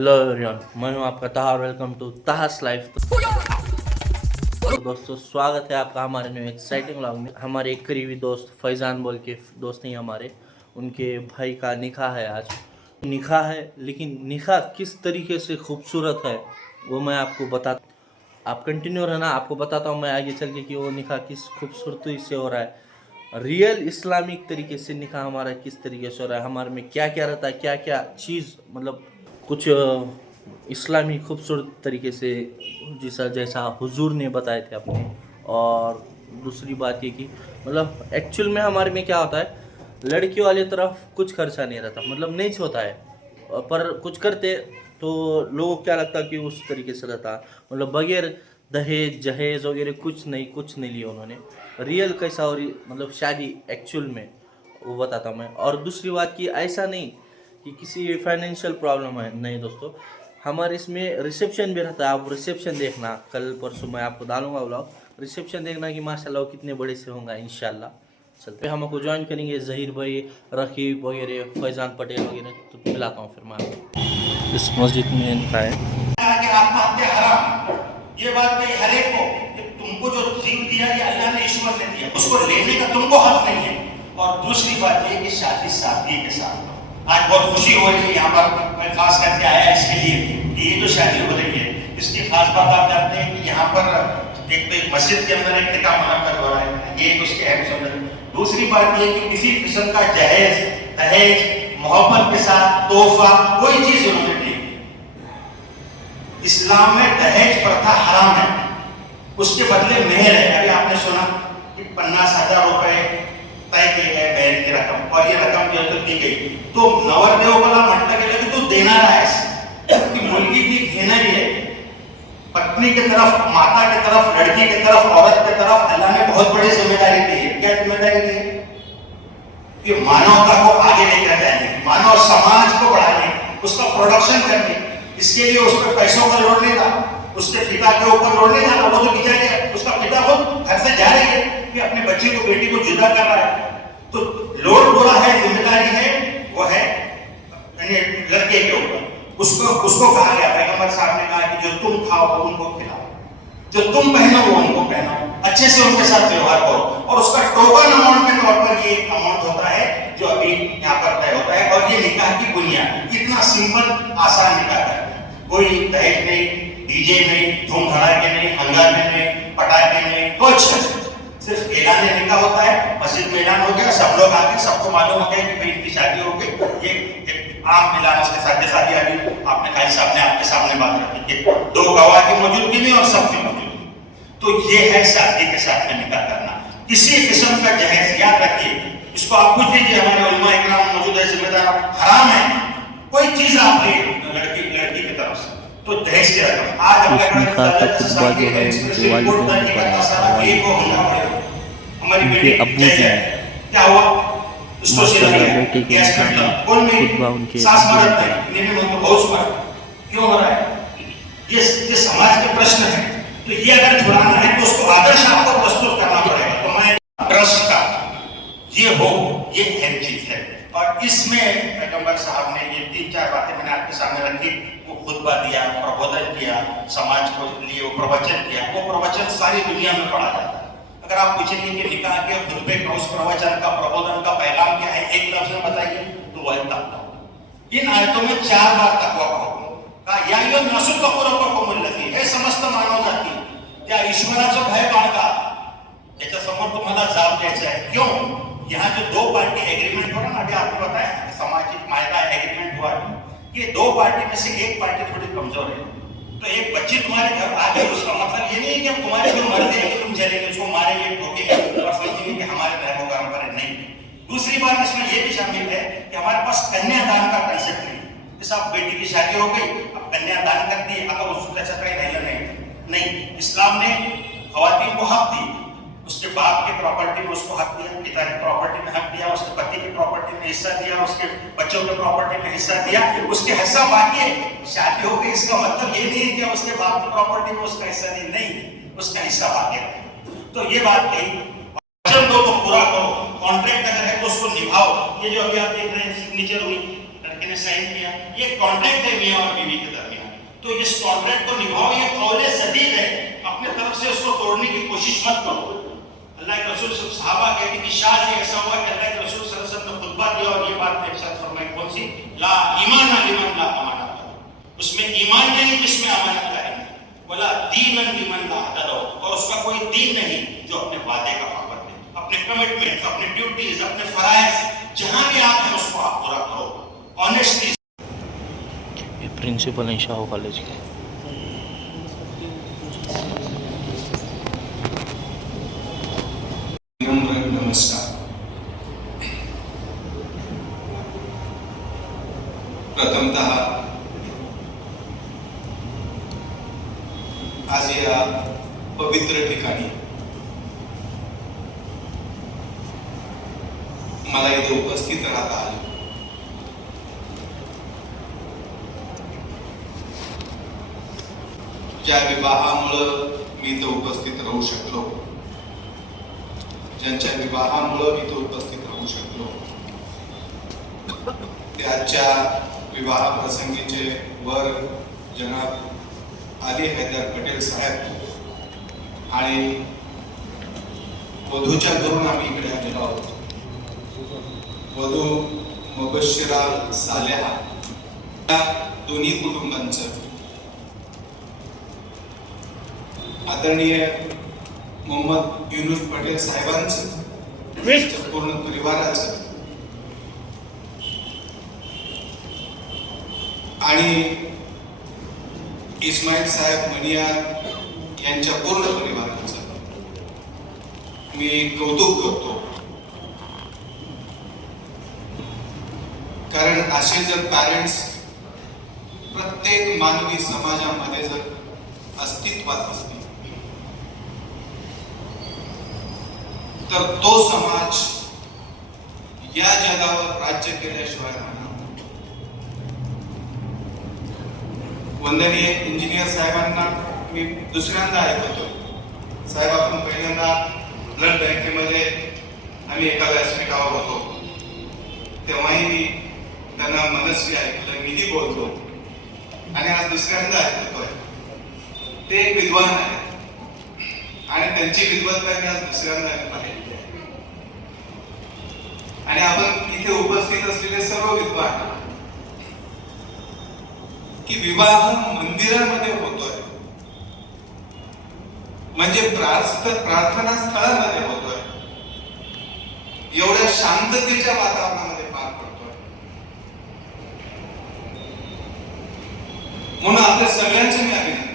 Hello everyone, मैं हूं आपका ताहा और वेलकम टू ताहास लाइफ। तो दोस्तों, स्वागत है आपका हमारे न्यू एक्साइटिंग व्लॉग में। हमारे एक करीबी दोस्त फैज़ान बोल के दोस्त नहीं हमारे, उनके भाई का निकाह है आज। निकाह है, लेकिन निकाह किस तरीके से खूबसूरत है वो मैं आपको बता। आप कंटिन्यू रहना, आपको बताता हूँ मैं आगे चल के कि वो निकाह किस खूबसूरती से हो रहा है। रियल इस्लामिक तरीके से निकाह हमारा किस तरीके से हो रहा है, हमारे में क्या क्या रहता है, क्या क्या चीज़ मतलब कुछ इस्लामी खूबसूरत तरीके से जैसा जैसा हुजूर ने बताए थे अपने। और दूसरी बात ये कि मतलब एक्चुअल में हमारे में क्या होता है, लड़की वाली तरफ कुछ खर्चा नहीं रहता, मतलब नहीं होता है, पर कुछ करते तो लोगों को क्या लगता है कि उस तरीके से रहता, मतलब बगैर दहेज जहेज वगैरह कुछ नहीं लिया उन्होंने। रियल कैसा हो रही मतलब शादी एक्चुअल में वो बताता हूँ मैं। और दूसरी बात कि ऐसा नहीं कि किसी फाइनेंशियल प्रॉब्लम है, नहीं दोस्तों, हमारे इसमें रिसेप्शन भी रहता है। आप रिसेप्शन देखना, कल परसों मैं आपको डालूंगा व्लॉग, रिसेप्शन देखना कि माशाल्लाह कितने बड़े से होंगे इंशाल्लाह। चलते हमको ज्वाइन करेंगे ज़हीर भाई, रकीब वगैरह, फैज़ान पटेल वगैरह, तो मिलाता हूँ फिर मैं आपको इस मस्जिद में इनका है। आत्महत्या हराम, ये बात कही हर एक को कि तुमको जो जीव दिया ये अल्लाह ने ईश्वर ने दिया, उसको लेने का तुमको हक नहीं है। और दूसरी बात ये कि शादी सादगी के साथ। आज बहुत खुशी हो रही है यहाँ पर, मैं खास करके आया इसके लिए कि ये जो शादी हो रही है इसकी खास बात आप जानते हैं कि यहाँ पर एक तो एक मस्जिद के अंदर एक निकाह मुनक्कद हो रहा है, ये एक उसके अहम सुन्नत। दूसरी बात ये कि किसी किस्म का जहेज दहेज मोहब्बत के साथ तोहफा कोई चीज उन्होंने दी। इस्लाम में दहेज प्रथा हराम है, उसके बदले मेहर है। अभी आपने सुना कि 50,000 रुपए तय किए गए मेहर की रकम, और ये रकम जो दी गई तो नवरदेवला म्हणता गेलं की तू देणार आहेस, की मुलगी ती घेणारी है। पत्नी की तरफ, माता की तरफ, लड़की की तरफ, औरत की तरफ अल्लाह ने बहुत बड़ी जिम्मेदारी दी है। क्या जिम्मेदारी दी है? कि मानवता को आगे लेकर जाने, मानव समाज को बढ़ाने, उसका प्रोडक्शन करने। इसके लिए उस पर पैसों का लोड नहीं था, उसके पिता के ऊपर लोड नहीं था। वो तो बेचारे, उसका पिता खुद घर से जा रही है कि अपने बच्चे को, बेटी को जुदा कर रहा है, तो लोड बोला है, जिम्मेदारी है, वो है लड़के के ऊपर। उसको कहा गया, पैगंबर साहब ने कहा कि जो तुम खाओ वो उनको खिलाओ, जो तुम पहनो वो उनको पहनाओ, अच्छे से उनके साथ व्यवहार करो। और उसका टोकन अमाउंट के तौर पर ये एक अमाउंट होता है जो अभी यहाँ पर तय होता है। और ये निकाह की बुनियाद, इतना सिंपल आसान निकाह है, कोई दहेज नहीं, डीजे नहीं, धूम धड़ाके नहीं, हंगामे नहीं, पटाखे नहीं, कुछ सिर्फ ऐलान निकाह होता है। मस्जिद में ऐलान हो गया, सब लोग आ गए, सबको मालूम हो गया कि भाई इनकी शादी हो गई। ये आम मिलान उसके साथ शादी आ गई। आपने खाली साहब ने आपके सामने बात रखी कि 2 गवाह की मौजूदगी में और सबकी मौजूदगी, तो ये है शादी के साथ में निकाह करना। किसी किस्म का जहेज, याद रखिए, इसको आप पूछ लीजिए, हमारे उलमा इकराम मौजूद है, जिम्मेदार, हराम है कोई चीज आप ले लड़की की तरफ से, तो दहेज की रकम आज उस निकाह का खुतबा जो है उनके वालिदैन ने पढ़ाया, उनके अब्बू जी ने क्या हुआ माशाल्लाह बेटे के निकाह में खुतबा उनके अब्बू ने पढ़ा। क्यों हो रहा है? ये समाज के प्रश्न है, तो ये अगर छुड़ाना है तो उसको आदर्श आपको प्रस्तुत करना पड़ेगा। तो मैं ट्रस्ट का ये हो, ये अहम चीज है। और इसमें पैगंबर साहब ने ये 3-4 बातें मैंने आपके सामने रखी। वो खुतबा दिया, प्रबोधन किया, समाज को लिए वो प्रवचन किया। वो प्रवचन सारी दुनिया में पढ़ा जाता है। अगर आप पूछेंगे कि निकाह के खुतबे का, उस प्रवचन का, प्रबोधन का पैगाम क्या है, एक लफ्ज में बताइए, तो वही तकवा। इन आयतों में 4 बार तकवा का हुक्म का, या यो नसुतकुरकुमुल्लती, हे समस्त मानव जाती, त्या ईश्वराचं भय बाळगा, याच्या समोर तुम्हाला जाब द्यायचा है। क्यों? यहाँ जो 2 पार्टी एग्रीमेंट हो रहा ना, अभी आपने बताया सामाजिक मायदा एग्रीमेंट हुआ, ये 2 पार्टी में से एक पार्टी थोड़ी कमजोर है। तो एक बच्ची तुम्हारे घर आ गई, उसका मतलब ये नहीं है कि हम तुम्हारे जो मर्जी है कि तुम चलेंगे, उसको मारेंगे, ठोकेंगे और समझेंगे कि हमारे धर्म परंपरा नहीं। दूसरी बात इसमें यह भी शामिल है कि हमारे पास कन्यादान का कंसेप्ट नहीं। जैसे आप बेटी की शादी हो गई, अब कन्यादान कर दी, अगर उसको अच्छा कहीं रहना नहीं। इस्लाम ने खवातीन को हक दी, उसके बाप की प्रॉपर्टी में उसको हक दिया, पिता की प्रॉपर्टी में हक दिया, उसके पति की प्रॉपर्टी में हिस्सा दिया, उसके बच्चों की प्रॉपर्टी में हिस्सा दिया, उसके हिस्सा बाकी है। शादी हो गई, इसका मतलब ये नहीं है कि उसके बाप की प्रॉपर्टी में उसका हिस्सा नहीं, उसका हिस्सा बाकी है। तो ये बात कही, वचन दो तो पूरा करो, कॉन्ट्रैक्ट अगर है तो उसको निभाओ। ये जो अभी आप देख रहे हैं सिग्नेचर हुई, लड़के मैंने साइन किया, ये कॉन्ट्रैक्ट है मियाँ और बीवी के दरमियान, तो इस कॉन्ट्रैक्ट को निभाओ। ये कौले सदीद है, अपने तरफ से उसको तोड़ने की कोशिश मत करो। अल्लाह के रसूल सहाबा कहते कि शायद ये ऐसा हुआ कि अल्लाह के रसूल सल्लल्लाहु अलैहि वसल्लम ने खुतबा दिया और ये बात मेरे साथ फरमाई, कौन सी? ला ईमान लिमन ला अमानत, उसमें ईमान नहीं जिसमें अमानत नहीं, बोला दीनन लिमन ला अदद, और उसका कोई दीन नहीं जो अपने वादे का पाबंद है, अपने कमिटमेंट, अपने ड्यूटीज, अपने फराइज जहां भी आप हैं उसको आप पूरा करो ऑनेस्टली। ये प्रिंसिपल हैं शाहू कॉलेज के। नमस्कार। प्रथमतः आज या पवित्र ठिकाणी मला इथे उपस्थित राहता आले। ज्या विवाहामुळे मी इथे उपस्थित राहू शकलो, ज्यांच्या विवाहामुळे मी इथे उपस्थित राहू शकलो, त्याच्या विवाह प्रसंगीचे वर जनाब अली हैदर पटेल साहेब आणि वधूच्या घरून आम्ही इकडे आलेलो आहोत। वधू मुबशिरा सालेहा या दोन्ही कुटुंबांचं, आदरणीय मोहम्मद युनुस पटेल साहेबांचं, पूर्ण परिवाराचं आणि इस्माईल साहेब मनियार यांच्या पूर्ण परिवाराचं मी कौतुक करतो। कारण असे जर पॅरेंट्स प्रत्येक मानवी समाजामध्ये जर अस्तित्वात असतील तर तो समाज या जगावर राज्य केल्याशिवाय राहणार। वंदनीय इंजिनियर साहेबांना मी दुसऱ्यांदा ऐकतो, साहेब आपण पहिल्यांदा ब्लड बँकेमध्ये आम्ही एका व्यासपीठावर होतो तेव्हाही मी त्यांना मनस्वी ऐकलं, मीही बोलतो आणि आज दुसऱ्यांदा ऐकतोय। ते एक विद्वान आहेत आणि त्यांची विद्वत्ता मी आज दुसऱ्यांदा पाहिली आहे आणि आपण इथे उपस्थित असलेले सर्व विद्वान की विवाह मंदिरामध्ये होतोय म्हणजे प्रार्थना स्थळामध्ये होतोय, एवढ्या शांततेच्या वातावरणामध्ये पार पडतोय। म्हणून आपल्या सगळ्यांचे मी अभिनंदन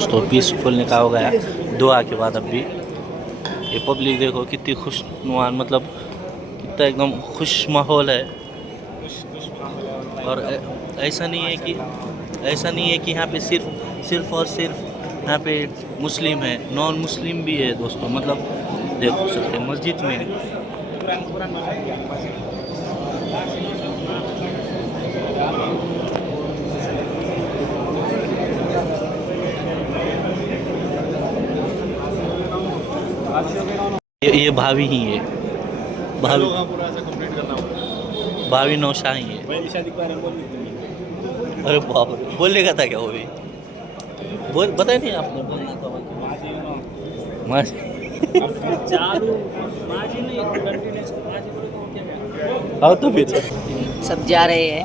तो पीसफुल निकाह हो गया दुआ के बाद। अब भी ये पब्लिक देखो कितनी खुशनुमा, मतलब कितना एकदम खुश माहौल है। और ऐसा नहीं है कि यहाँ पे सिर्फ और सिर्फ यहाँ पे मुस्लिम है, नॉन मुस्लिम भी है दोस्तों। मतलब देख सकते हैं मस्जिद में ये भाभी ही है, भाभी नौशाह ही है। अरे बाप रे, बोलने का था क्या वो भी? बताया नहीं आपने, बोलना था आओ तो फिर सब जा रहे हैं।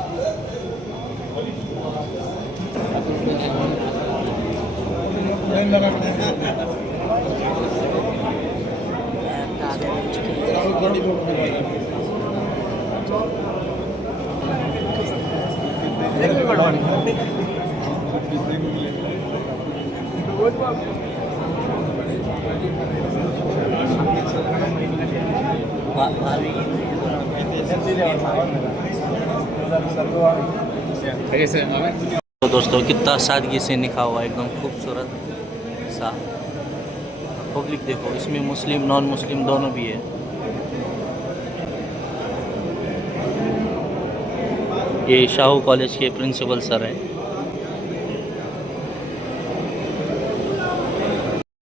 तो दोस्तों कितना सादगी से निकाह हुआ, एकदम खूबसूरत सा। पब्लिक देखो, इसमें मुस्लिम नॉन मुस्लिम दोनों भी है। ये शाहू कॉलेज के प्रिंसिपल सर हैं।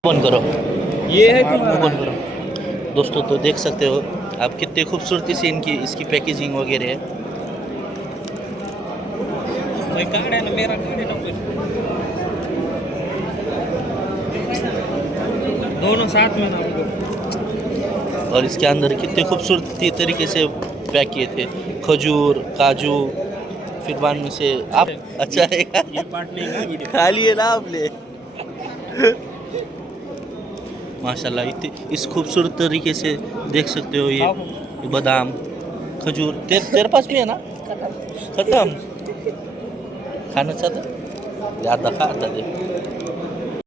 बंद करो, ये है तुम्हारा। बंद करो। दोस्तों तो देख सकते हो आप कितनी खूबसूरती से इसकी पैकेजिंग वगैरह है। मैं कार्ड है ना, मेरा कार्ड है ना ऊपर। दोनों साथ में ना उनको। और इसके अंदर कितने खूबसूरती तरीके से पैक किए थे, खजूर, काजू, फिर बाद में से आप अच्छा है ये पार्ट नहीं ना वीडियो। खा लिए ना आपने। माशाल्लाह इस खूबसूरत तरीके से देख सकते हो ये बादाम, खजूर। तेरे पास भी है ना? खत्म। खाना चाहता? आधा खा, आधा दे।